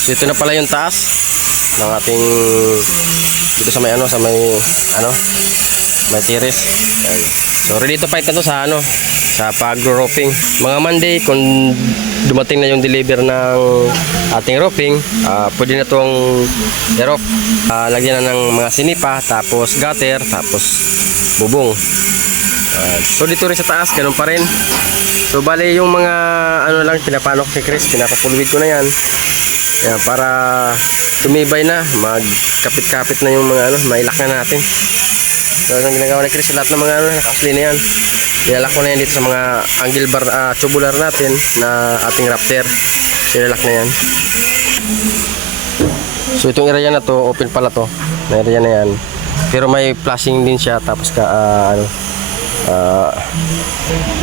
So ito na pala yung taas ng ating dito sa may ano sa may ano may tiris. So ready to fight na to sa ano sa pag-roping. Mga Monday kung dumating na yung deliver ng ating roping, ah, pwede na tong i-rope. Ah, lagyan na ng mga sinipa, tapos gutter, tapos bubong. Ayan. so dito rin sa taas, ganun pa rin. So bali yung mga ano lang pinapanok ni Chris, pinapapulwid ko na yan. Yan, para tumibay na, magkapit-kapit na yung mga ano, mailak na natin. So ang ginagawa ni Chris, lahat ng mga ano, nakausli na yan. Ilalak ko na yan dito sa mga angle bar, ah, tubular natin na ating raptor. Ilalak na yan. So itong area na to, open pala to. May area na yan. Pero may flashing din siya tapos ka ah, ano ah,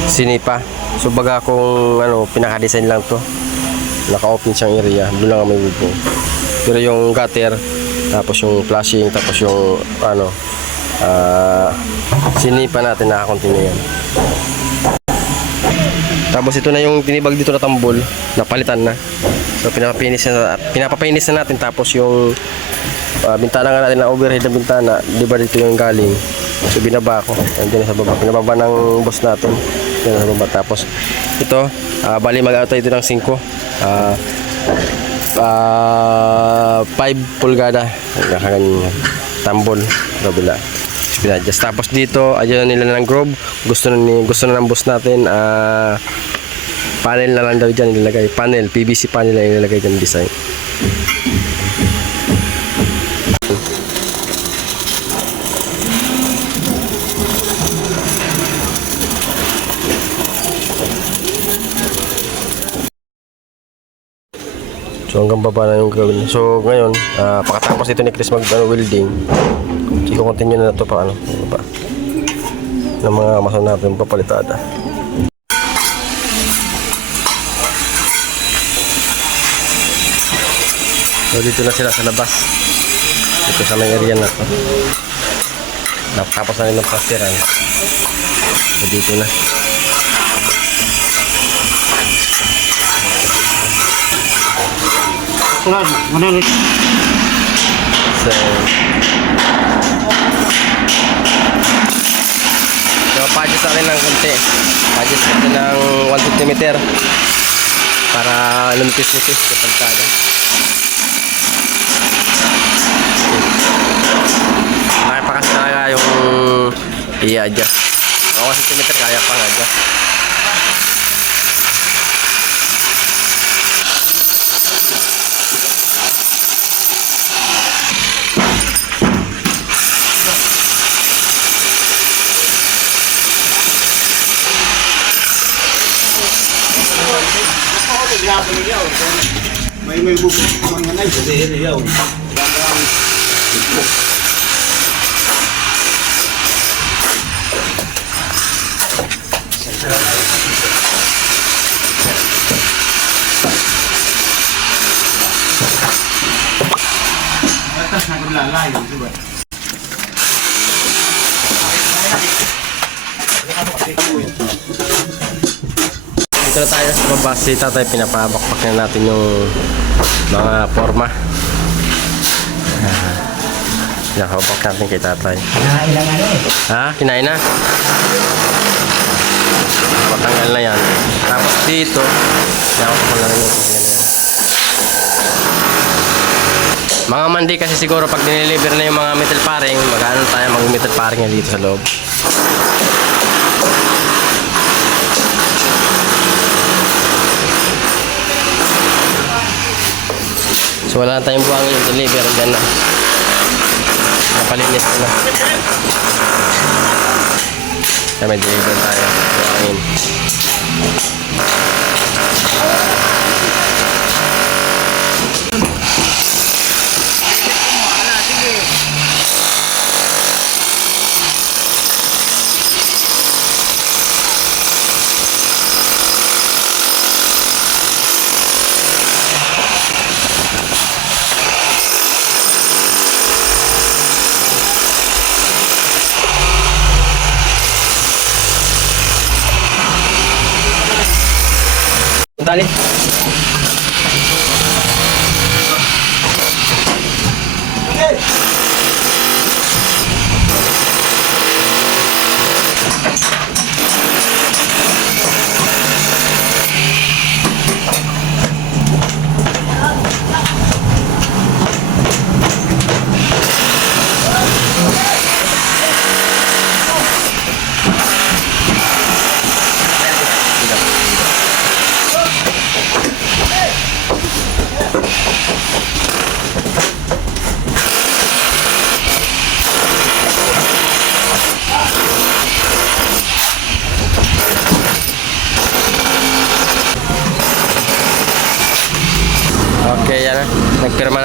sinipa. So baga kung ano pinaka-design lang to. Naka-open siyang area, doon lang may bubong. Pero yung gutter, tapos yung flashing, tapos yung ano ah, sinipa natin naka-continue yan. Tapos ito na yung tinibag dito na tambol, napalitan na. So pinapapinis na, pinapapinis na natin tapos yung ah, bintana nga natin na overhead na bintana, di ba dito yung galing. So binaba ko, andyan sa baba. Pinababa ng boss natin. Yan sa baba. Tapos ito, ah, bali mag-out tayo ito ng 5. Ah, ah, 5 pulgada. Nakaganyan yan. Tambol, kabila. Pinadjust. Tapos dito, ayun nila ng Grove. Gusto na, ni, gusto na ng boss natin, ah, panel na lang daw dyan ilalagay. Panel, PVC panel na ilalagay dyan design. So hanggang baba na yung gawin. So ngayon, ah, pagkatapos dito ni Chris mag ano, welding, so continue na to pa ano, pa ng mga mason natin papalitada. So dito na sila sa labas. Dito sa may area na to. Tapos na rin ng plastiran. So dito na. Wala rin. So, so pa-adjust na rin ng konti. Pa-adjust natin ng 150 meter para lumipis-lipis sa pagkada. Kaya pa kasi talaga yung i-adjust. Ako 150 meter kaya pang adjust. May may bubuk mga nai sa area yun. Atas na kung lalayo, di Dito na tayo sa baba. Si tatay pinapabakpak na natin yung mga forma. Nakabak natin kay tatay. Ilang ano eh. Ha? Kinain na? Matanggal na yan. Tapos dito, nakapag ko lang yun. Ganyan yan. Mga mandi kasi siguro pag diniliver na yung mga metal paring, mag-ano tayo mag-metal paring na dito sa loob. Wala na tayong buwangin yung deliver. Diyan na. Napalinis na. Kaya may deliver tayo. Buwangin.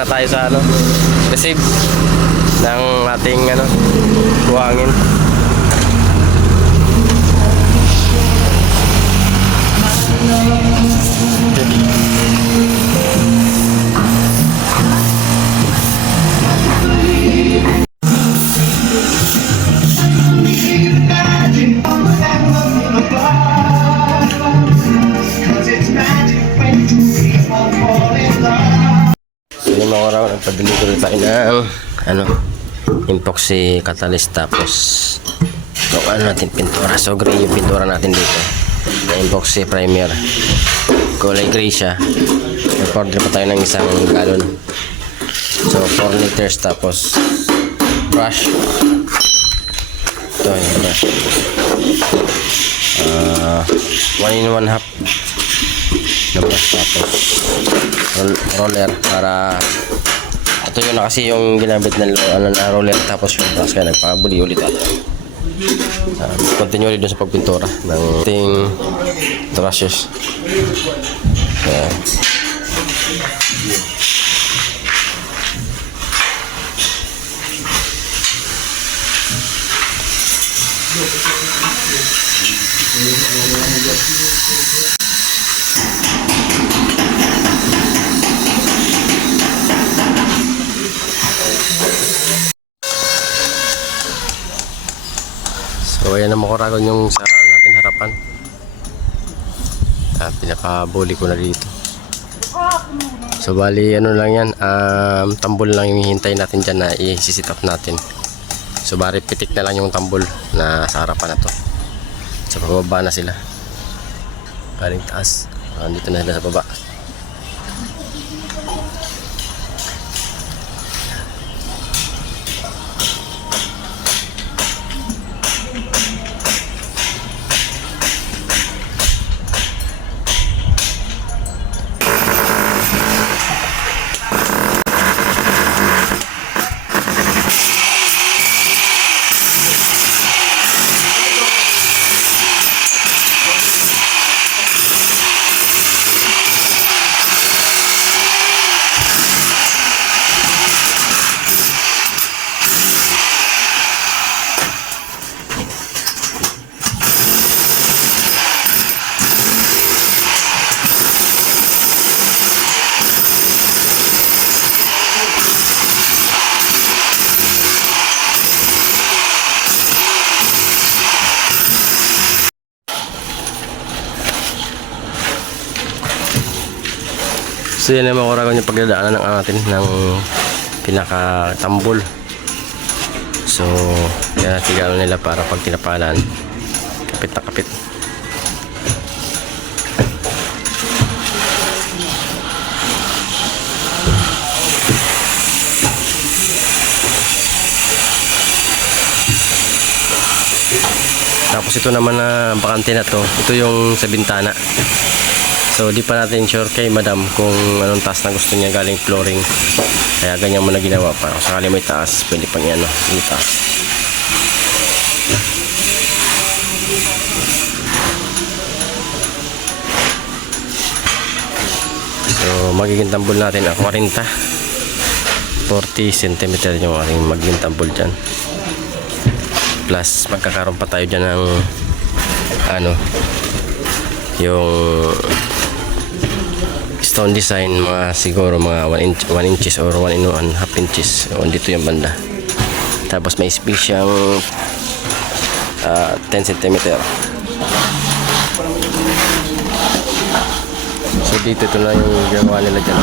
Tayo sa ano, receive ng ating ano, buhangin. Ng ano, epoxy catalyst tapos ano natin pintura. So gray yung pintura natin dito. Na epoxy primer. Kulay gray siya. Nag-order pa tayo ng isang galon. So 4 liters tapos brush. Ito yung brush. Ah, 1 in 1 half na brush tapos roll- roller para ito yun na kasi yung ginamit na ano, na roller tapos yung brush kaya nagpabuli ulit tayo uh, continue ulit dun sa pagpintura ng ating brushes. Kaya So ayan na makuragon yung sa natin harapan. Ah, pinapabuli ko na dito. So bali ano lang yan, um, tambol lang yung hihintay natin dyan na i-sit up natin. So bali pitik na lang yung tambol na sa harapan na to. So pababa na sila. Galing taas. Ah, dito na sila sa baba. So yan naman kuragon yung pagdadaanan ng atin ng pinakatambol. So yan tigano nila para pag tinapalan kapit na kapit. Tapos ito naman na bakante na to, ito yung sa bintana. So di pa natin sure kay madam kung anong taas na gusto niya galing flooring. Kaya ganyan mo na ginawa para kung sakali may taas, pwede pang yan, no? itaas. So magiging tambol natin ang 40 40 cm yung ating magiging tambol dyan. Plus magkakaroon pa tayo dyan ng ano yung stone design mga siguro mga 1 inch 1 inches or 1 in 1 half inches. O dito yung banda. Tapos may space siyang ah, 10 cm so dito ito na yung ginawa nila dyan.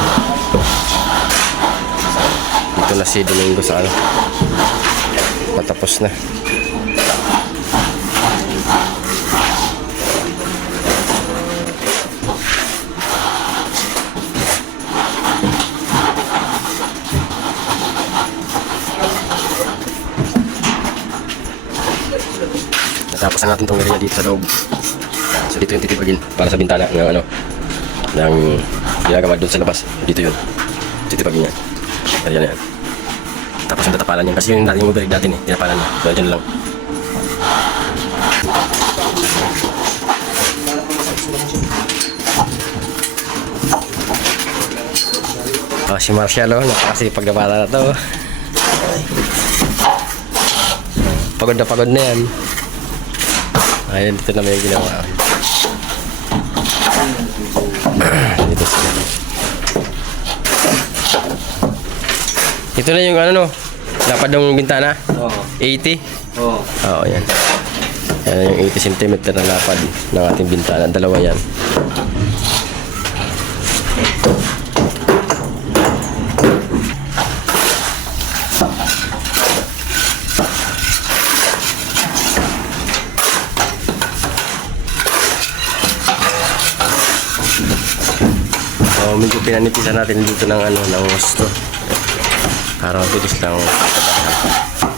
Dito na si Domingo sa ano. Patapos na Natapos na natin itong area dito sa loob. So dito yung titipagin para sa bintana ng ano ng ginagawa doon sa labas. Dito yun. Titipagin yan. Area na yan. Tapos yung tatapalan yan. Kasi yung dating uberig natin eh. Tinapalan na. So dyan lang. Ah, si Marshall, oh. Napakasipag na na to. Pagod na pagod na yan. Ayun, dito naman yung ginawa. dito sila. Ito na yung ano no, lapad ng bintana. Oo. 80. Oo. Oo, yan. Yan yung 80 cm na lapad ng ating bintana. Dalawa yan. So, medyo pinanipisan natin dito ng ano, ng gusto. Para mabilis lang patadahan.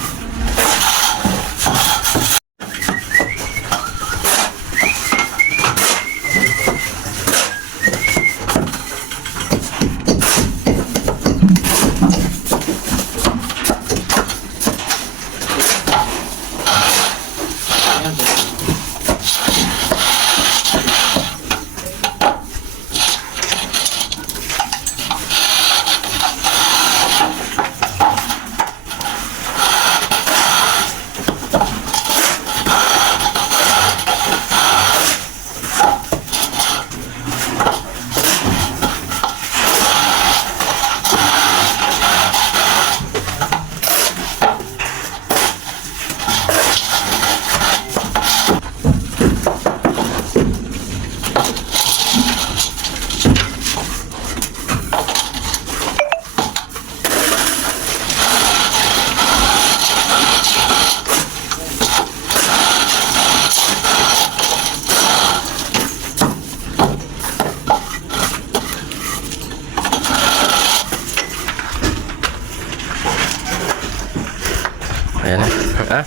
Ayan na. Ah,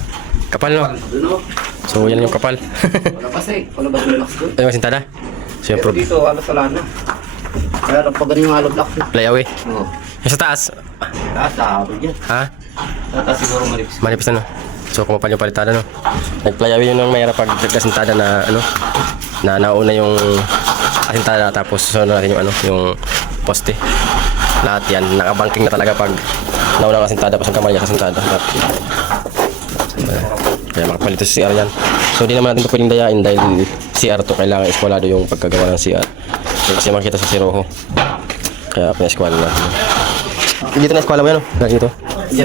kapal no? So, yan yung kapal. Wala kasi. Wala ba yung box doon? Ayun, sintada. So, yung Pero pro- dito, alas wala na. Kaya pag ganun yung hollow block. play away. Oo. Yung sa taas. Taas, tao dyan. Ha? Taas siguro malipis. Manipis na no? So, kumapal yung palitada no? Nag-play away yun ng mayroon pag kasintada na ano? Na nauna yung asintada tapos susunod natin yung ano? Yung poste. Lahat yan. Nakabangking na talaga pag nauna ang asintada tapos ang kamay niya kasintada. Kaya makapalito si CR yan. So, di naman natin ito pwedeng dayain dahil CR to kailangan eskwalado yung pagkagawa ng CR. Kasi makita sa Siroho. Kaya pina-eskwala natin. Dito na eskwala mo yan, no? Galing ito.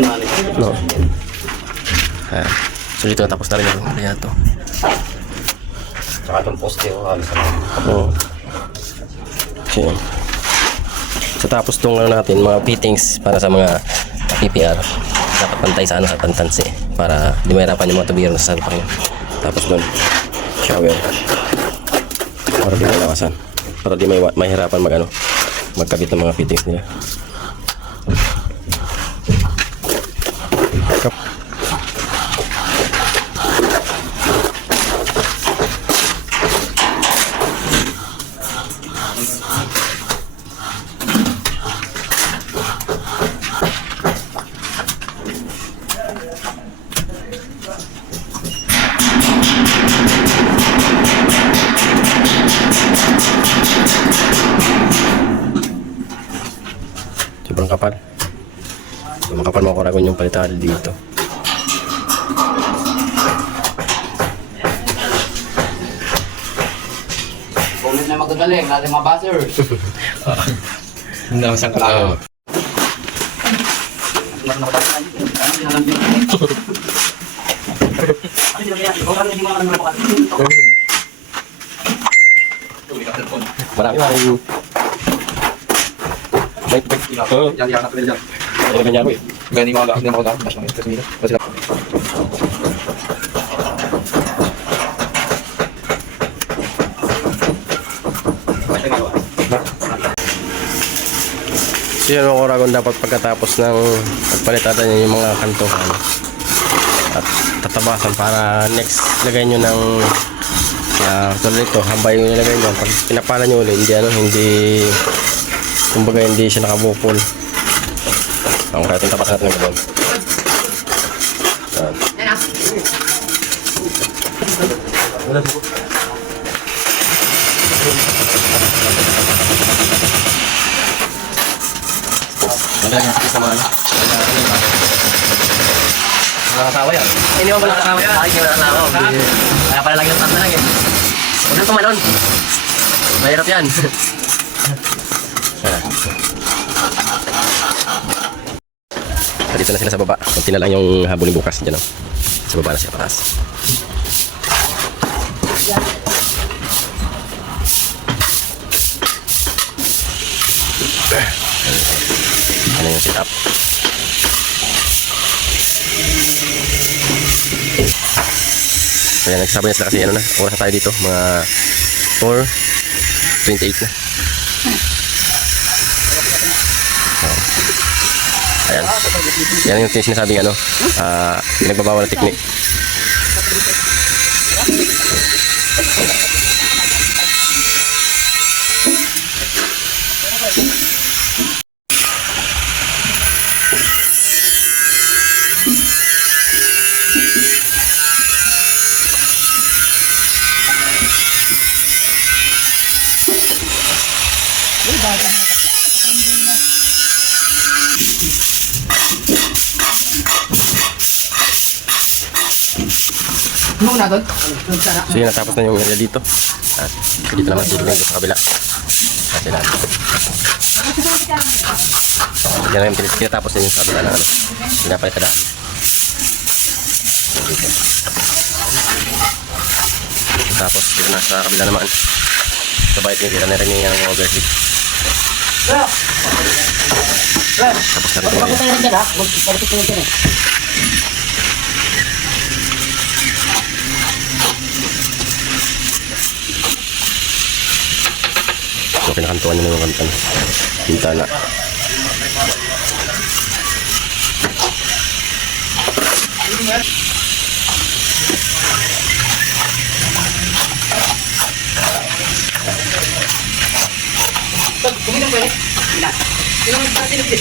Mali. No. Ayan. So dito natapos na rin ang kaya to. Tsaka itong poste, oh, alas na. Oo. So, yun. So tapos tong ano natin, mga fittings para sa mga PPR. Dapat pantay sa ano sa tantansi para di mahirapan yung mga tubiro sa salpak niya. Tapos doon, shower. Para di malawasan. Para di may mahirapan mag ano, magkabit ng mga fittings nila. Kap- palitan dito. Ulit na magagaling, natin mga buzzers. Hindi naman siyang kalaman. Mas nakabasa na dito. Ano din alam din. Ano Marami yan. Ano ganyan ko eh. Gani mga hindi mga dapat lang ito nila. Kasi yun mga kuragon dapat pagkatapos ng pagpalitada niyo yung mga kantuhan at tatabasan para next lagay nyo ng uh, tulad ito hambay yung nilagay nyo pag pinapala nyo ulit hindi ano hindi kumbaga hindi siya nakabupol ang kaya itong tapasan natin ng ganun Yan. sa mga ano. Mga kasawa yan. Iniwan ko lang kasawa yan. Hindi mo nakasawa. Kaya pala lang yung taas na lang eh. Huwag nang tumalon. Mahirap yan. Ah. So, dito na sila sa baba. Kunti na lang yung habulin bukas dyan. Oh. Sa baba na siya pataas. Ano yung setup? Kaya nagsasabi na sila kasi ano na, oras na tayo dito, mga 4.28 na. Yan yung sinasabing ano, ah, pinagbabawal na technique. So yun, natapos na yung area dito. At dito naman sila dito sa kabila. At sila. Yan ang tin- tinatapos na yung sa kabila ng ano. Pinapalit na. Dito. Tapos dito na sa kabila naman. Sa bait yung na rin yung overheat. Tapos na rin yung area. Tayo rin dyan ha. Magpapit tayo dyan eh.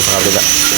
So, ayan na